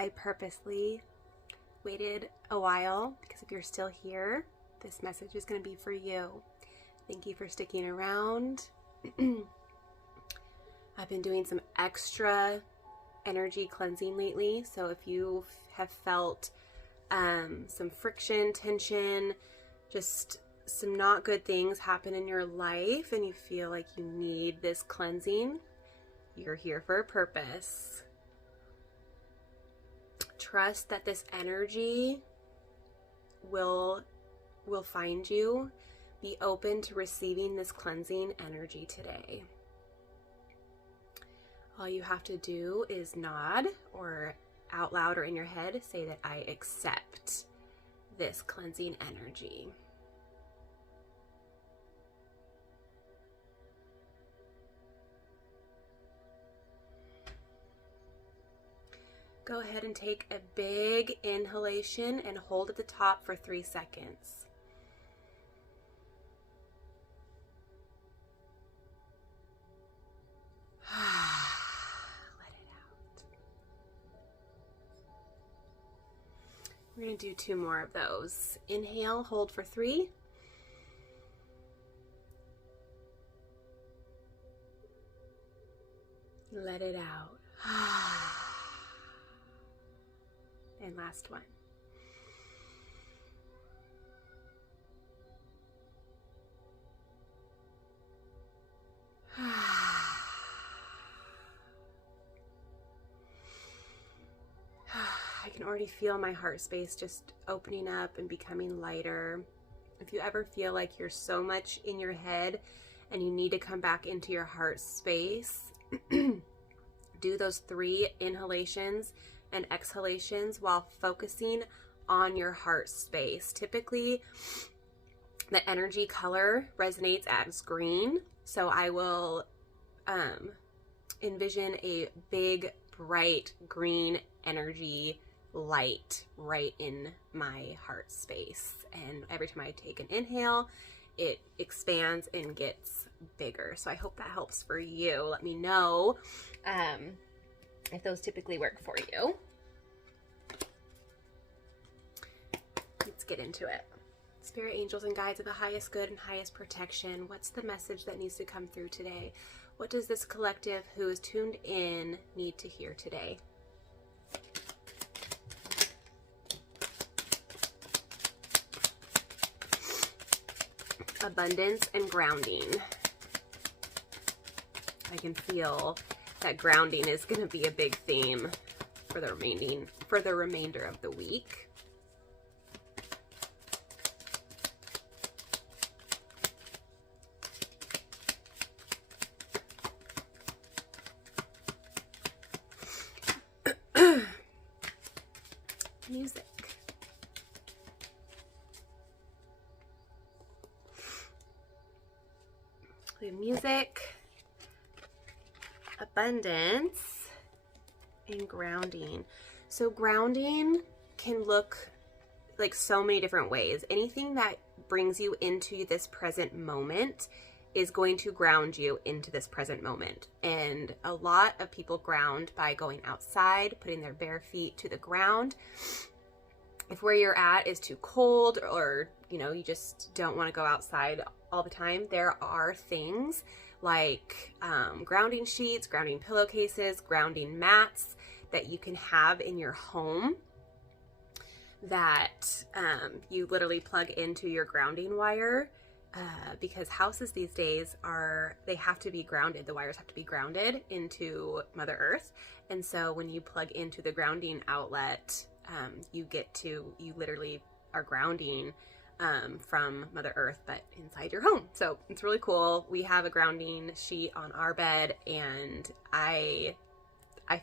I purposely waited a while because if you're still here, this message is going to be for you. Thank you for sticking around. I've been doing some extra energy cleansing lately, so if you have felt some friction, tension, just some not good things happen in your life and you feel like you need this cleansing, you're here for a purpose. Trust that this energy will find you. Be open to receiving this cleansing energy today. All you have to do is nod or out loud or in your head say that I accept this cleansing energy. Go ahead and take a big inhalation and hold at the top for 3 seconds. Let it out. We're going to do 2 more of those. Inhale, hold for 3. Let it out. And last one. I can already feel my heart space just opening up and becoming lighter. If you ever feel like you're so much in your head and you need to come back into your heart space, do those 3 inhalations and exhalations while focusing on your heart space. Typically, the energy color resonates as green, so I will envision a big, bright green energy light right in my heart space. And every time I take an inhale, it expands and gets bigger. So I hope that helps for you. Let me know if those typically work for you. Let's get into it. Spirit angels and guides of the highest good and highest protection, what's the message that needs to come through today? What does this collective who is tuned in need to hear today? Abundance and grounding. I can feel that grounding is going to be a big theme for the remainder of the week. Music. We have music, abundance, and grounding. So grounding can look like so many different ways. Anything that brings you into this present moment is going to ground you into this present moment. And a lot of people ground by going outside, putting their bare feet to the ground. If where you're at is too cold or, you just don't want to go outside all the time, there are things like grounding sheets, grounding pillowcases, grounding mats that you can have in your home that you literally plug into your grounding wire. Because houses these days they have to be grounded. The wires have to be grounded into Mother Earth. And so when you plug into the grounding outlet, you literally are grounding from Mother Earth, but inside your home. So it's really cool. We have a grounding sheet on our bed, and I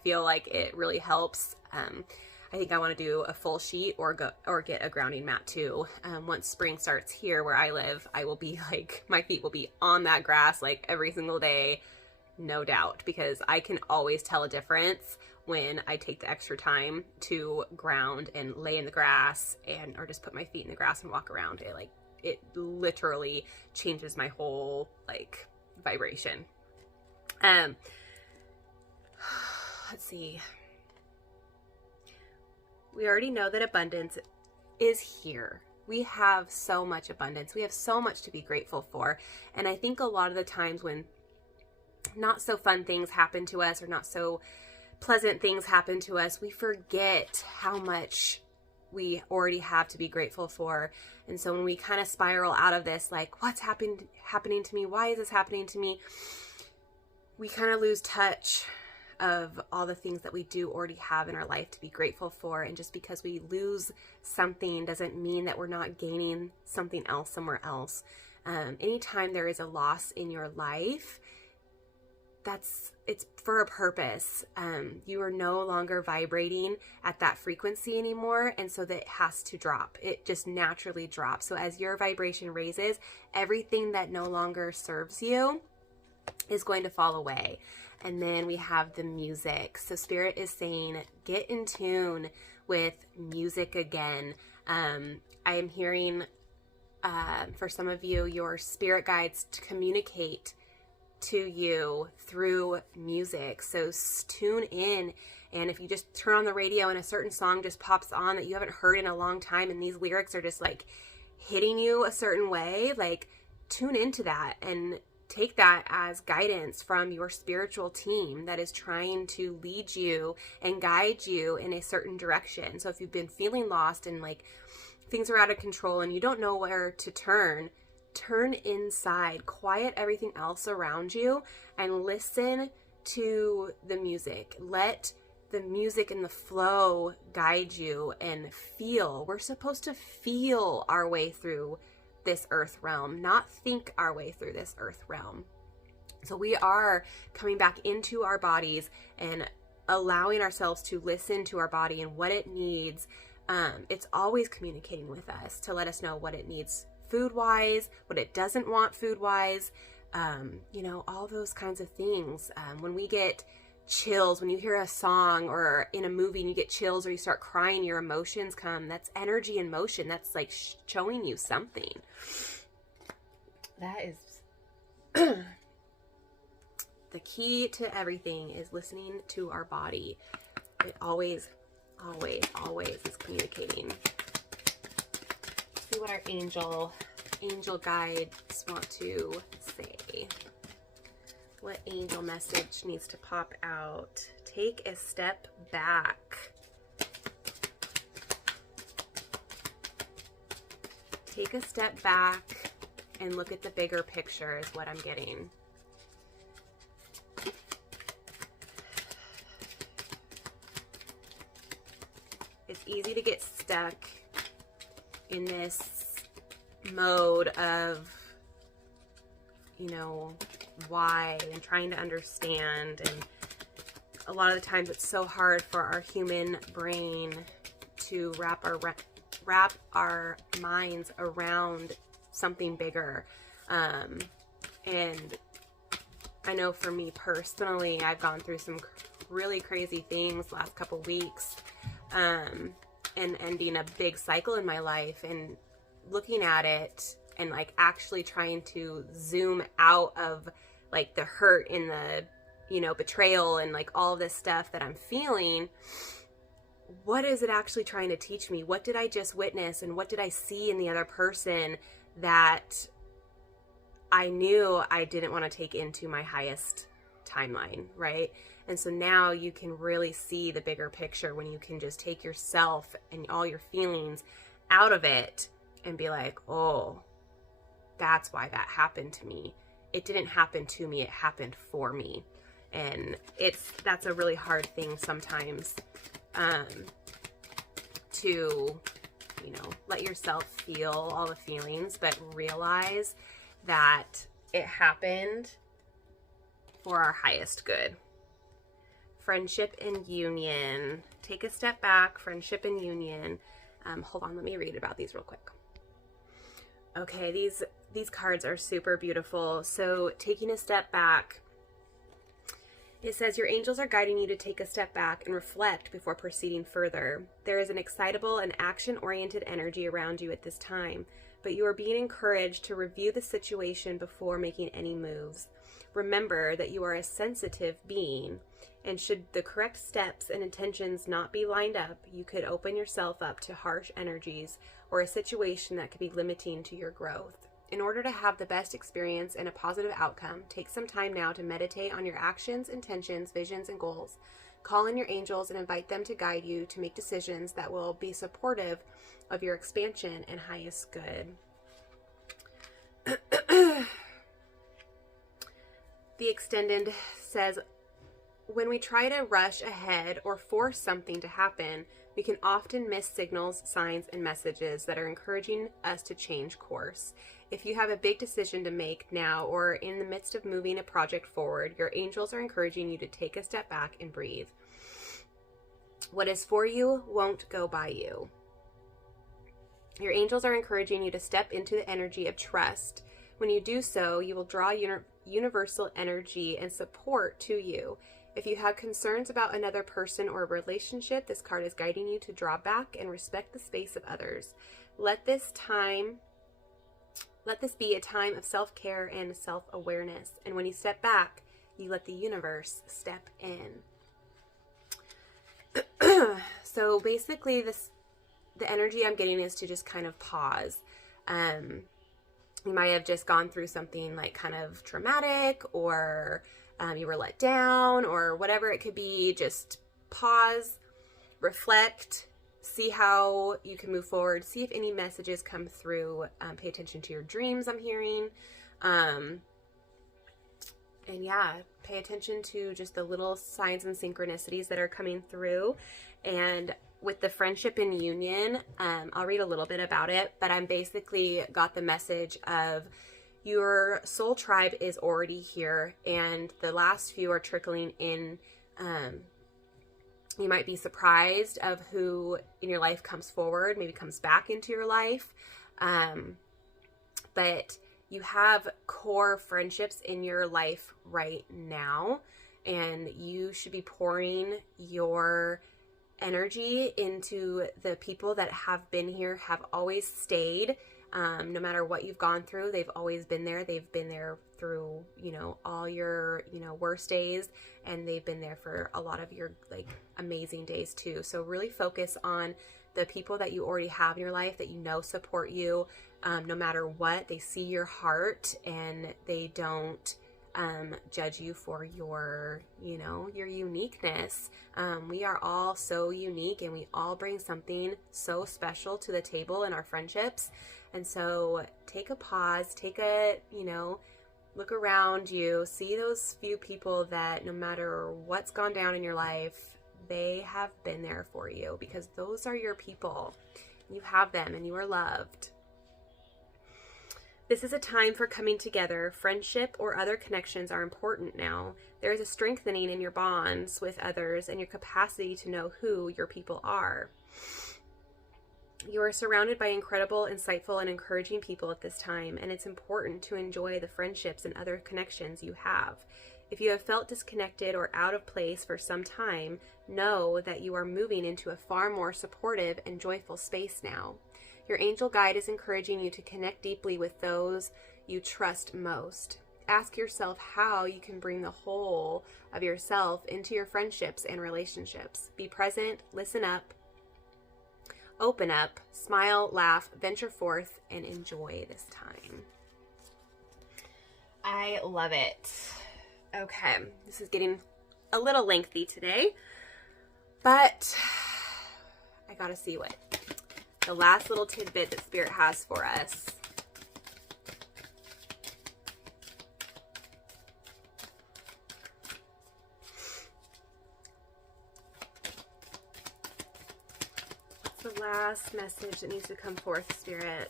feel like it really helps. I think I want to do a full sheet or get a grounding mat too. Once spring starts here where I live, I will be like, my feet will be on that grass like every single day, no doubt, because I can always tell a difference when I take the extra time to ground and lay in the grass or just put my feet in the grass and walk around. It literally changes my whole vibration. Let's see. We already know that abundance is here. We have so much abundance. We have so much to be grateful for. And I think a lot of the times when not so fun things happen to us or not so pleasant things happen to us, we forget how much we already have to be grateful for. And so when we kind of spiral out of this, like, what's happening to me? Why is this happening to me? We kind of lose touch of all the things that we do already have in our life to be grateful for. And just because we lose something doesn't mean that we're not gaining something else somewhere else. Anytime there is a loss in your life, it's for a purpose. You are no longer vibrating at that frequency anymore. And so that has to drop. It just naturally drops. So as your vibration raises, everything that no longer serves you is going to fall away. And then we have the music. So Spirit is saying, get in tune with music again. I am hearing, for some of you, your spirit guides to communicate to you through music. So tune in, and if you just turn on the radio and a certain song just pops on that you haven't heard in a long time, and these lyrics are just like hitting you a certain way, like tune into that and take that as guidance from your spiritual team that is trying to lead you and guide you in a certain direction. So if you've been feeling lost and like things are out of control and you don't know where to turn inside, quiet everything else around you and listen to the music. Let the music and the flow guide you and feel. We're supposed to feel our way through this earth realm, not think our way through this earth realm. So we are coming back into our bodies and allowing ourselves to listen to our body and what it needs. It's always communicating with us to let us know what it needs food-wise, what it doesn't want food-wise, all those kinds of things. When we get chills, when you hear a song or in a movie and you get chills or you start crying, your emotions come. That's energy in motion. That's like showing you something. That is the key to everything, is listening to our body. It always is communicating. See what our angel guides want to say. What angel message needs to pop out? Take a step back. Take a step back and look at the bigger picture is what I'm getting. It's easy to get stuck in this mode of, why and trying to understand. And a lot of the times it's so hard for our human brain to wrap our minds around something bigger. And I know for me personally, I've gone through some really crazy things last couple weeks, and ending a big cycle in my life, and looking at it and like actually trying to zoom out of like the hurt and the, betrayal and like all of this stuff that I'm feeling. What is it actually trying to teach me? What did I just witness? And what did I see in the other person that I knew I didn't want to take into my highest timeline, right? And so now you can really see the bigger picture when you can just take yourself and all your feelings out of it and be like, oh, that's why that happened to me. It didn't happen to me, it happened for me. And that's a really hard thing sometimes, to, let yourself feel all the feelings, but realize that it happened for our highest good. Friendship and union. Take a step back, friendship and union. Hold on, let me read about these real quick. Okay, these cards are super beautiful. So taking a step back, it says your angels are guiding you to take a step back and reflect before proceeding further. There is an excitable and action-oriented energy around you at this time, but you are being encouraged to review the situation before making any moves. Remember that you are a sensitive being, and should the correct steps and intentions not be lined up, you could open yourself up to harsh energies or a situation that could be limiting to your growth. In order to have the best experience and a positive outcome, take some time now to meditate on your actions, intentions, visions, and goals. Call in your angels and invite them to guide you to make decisions that will be supportive of your expansion and highest good. The extended says, when we try to rush ahead or force something to happen, we can often miss signals, signs, and messages that are encouraging us to change course. If you have a big decision to make now or in the midst of moving a project forward, your angels are encouraging you to take a step back and breathe. What is for you won't go by you. Your angels are encouraging you to step into the energy of trust. When you do so, you will draw universal energy and support to you. If you have concerns about another person or a relationship, this card is guiding you to draw back and respect the space of others. Let this be a time of self-care and self-awareness. And when you step back, you let the universe step in. So basically the energy I'm getting is to just kind of pause. You might have just gone through something like kind of traumatic, or you were let down, or whatever it could be. Just pause, reflect, see how you can move forward, see if any messages come through. Pay attention to your dreams, I'm hearing. And yeah, pay attention to just the little signs and synchronicities that are coming through. And with the friendship and union, I'll read a little bit about it, but I'm basically got the message of your soul tribe is already here, and the last few are trickling in. You might be surprised of who in your life comes forward, maybe comes back into your life. But you have core friendships in your life right now, and you should be pouring your energy into the people that have been here, have always stayed. No matter what you've gone through, they've always been there. They've been there through, all your, worst days, and they've been there for a lot of your amazing days too. So really focus on the people that you already have in your life that support you, no matter what. They see your heart, and they don't judge you for your uniqueness. We are all so unique, and we all bring something so special to the table in our friendships. And so take a pause, look around you, see those few people that no matter what's gone down in your life, they have been there for you, because those are your people. You have them, and you are loved. This is a time for coming together. Friendship or other connections are important now. There is a strengthening in your bonds with others and your capacity to know who your people are. You are surrounded by incredible, insightful, and encouraging people at this time, and it's important to enjoy the friendships and other connections you have. If you have felt disconnected or out of place for some time, know that you are moving into a far more supportive and joyful space now. Your angel guide is encouraging you to connect deeply with those you trust most. Ask yourself how you can bring the whole of yourself into your friendships and relationships. Be present, listen up, open up, smile, laugh, venture forth, and enjoy this time. I love it. Okay, this is getting a little lengthy today, but I gotta see what the last little tidbit that Spirit has for us. What's the last message that needs to come forth, Spirit?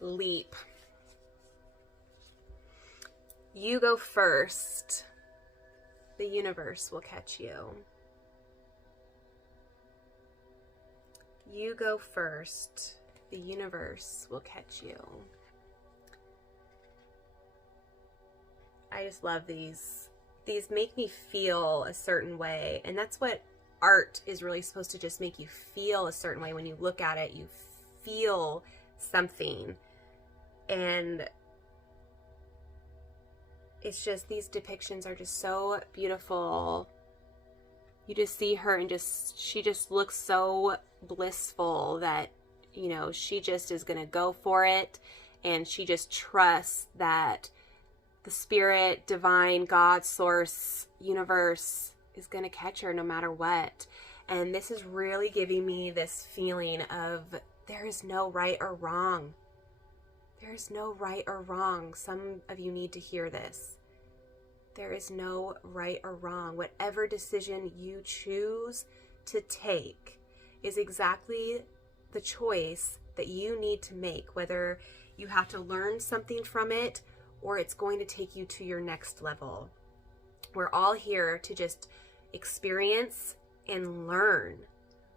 Leap. You go first. The universe will catch you. You go first. The universe will catch you. I just love these. These make me feel a certain way. And that's what art is really supposed to just make you feel a certain way. When you look at it, you feel something. And it's just, these depictions are just so beautiful. You just see her and she just looks so blissful that, you know, she just is going to go for it. And she just trusts that the spirit, divine, God, source, universe is going to catch her no matter what. And this is really giving me this feeling of there is no right or wrong. There is no right or wrong. Some of you need to hear this. There is no right or wrong. Whatever decision you choose to take is exactly the choice that you need to make, whether you have to learn something from it or it's going to take you to your next level. We're all here to just experience and learn.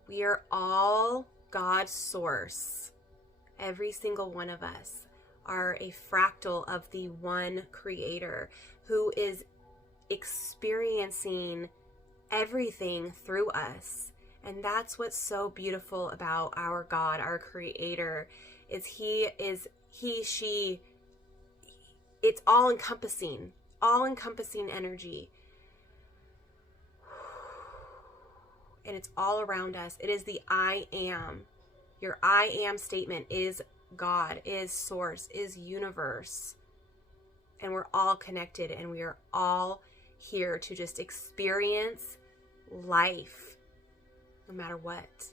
We are all God's source. Every single one of us are a fractal of the one creator who is experiencing everything through us. And that's what's so beautiful about our God, our creator, is he, she, it's all encompassing energy. And it's all around us. It is the I am. Your I am statement is God, is source, is universe. And we're all connected, and we are all here to just experience life no matter what.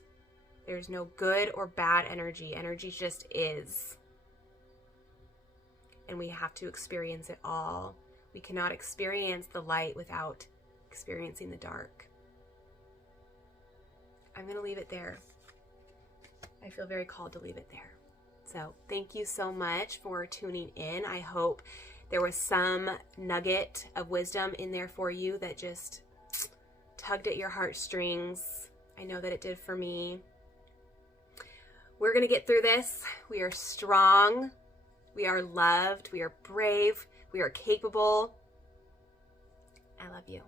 There's no good or bad energy. Energy just is. And we have to experience it all. We cannot experience the light without experiencing the dark. I'm going to leave it there. I feel very called to leave it there. So thank you so much for tuning in. I hope there was some nugget of wisdom in there for you that just tugged at your heartstrings. I know that it did for me. We're going to get through this. We are strong. We are loved. We are brave. We are capable. I love you.